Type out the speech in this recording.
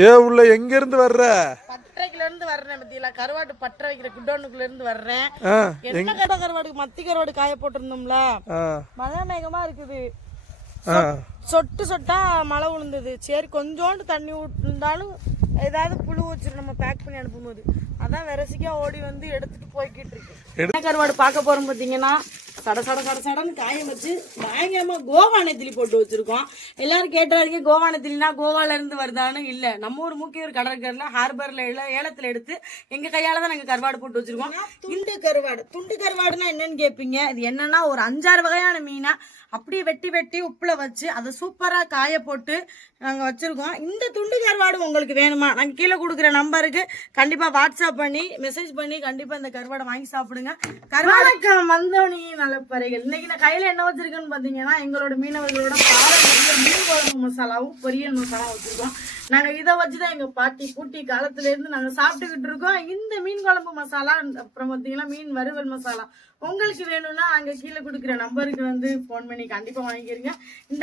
ஏ உள்ள எங்க இருந்து வர்ற? பட்டறைக்குல இருந்து வர்றேன். பத்தியில கருவாடு பட்டறை வைக்கிற குடோனுக்குள்ள இருந்து வர்றேன். என்ன கடை கருவாடு மத்தி கருவாடு காய போட்டிருந்தோம்ல, மழை மேகமா இருக்குது. சொட்டு சொட்டா மழை விழுந்தது. சரி கொஞ்சோண்டு தண்ணி விட்டுருந்தாலும் ஏதாவது புழு வச்சிரு நம்ம பேக் பண்ணி அனுப்பும்போது, அதான் விரசிக்கா ஓடி வந்து எடுத்துட்டு போய்கிட்டு இருக்கு. என்ன கருவாடு பார்க்க போறோம் பார்த்தீங்கன்னா, சட சட சட சடன்னு காய வச்சு பயங்கரமா கோவா நெத்திலி போட்டு வச்சிருக்கோம். எல்லாரும் கேட்டாருங்க கோவா நெத்திலினா கோவால இருந்து வருதான்னு. இல்ல, நம்ம ஊர் மூக்கியூர் கடற்கரையில ஹார்பர்ல ஏலத்துல எடுத்து எங்க கையால தான் நாங்க கருவாடு போட்டு வச்சிருக்கோம். துண்டு கருவாடு. துண்டு கருவாடுனா என்னன்னு கேட்பீங்க. இது என்னன்னா ஒரு 5-6 வகையான மீனா அப்படியே வெட்டி வெட்டி உப்புல வச்சு அதை சூப்பரா காய போட்டு நாங்க வச்சிருக்கோம். இந்த துண்டு கருவாடு உங்களுக்கு வேணுமா, நாங்க கீழே கொடுக்குற நம்பருக்கு கண்டிப்பா வாட்ஸ்அப் பண்ணி மெசேஜ் பண்ணி கண்டிப்பா இந்த கருவாடை வாங்கி சாப்பிடுங்க. கருவாடை வந்தோனி நல்லப்பறைகள். இன்னைக்கு நான் கையில என்ன வச்சிருக்கேன்னு பாத்தீங்கன்னா, எங்களோட மீனவர்களோட பாரம்பரிய மீன் குழம்பு மசாலாவும் பொரியல் மசாலாவும் வச்சிருக்கோம். நாங்க இதை வச்சுதான் எங்க பாட்டி பூட்டி காலத்துல இருந்து நாங்க சாப்பிட்டுக்கிட்டு இருக்கோம். இந்த மீன் குழம்பு மசாலா, அப்புறம் பாத்தீங்கன்னா மீன் வறுவல் மசாலா உங்களுக்கு வேணும்னா அங்க கீழே கொடுக்குற நம்பருக்கு வந்து போன் பண்ணி கண்டிப்பா வாங்கிக்கிறீங்க.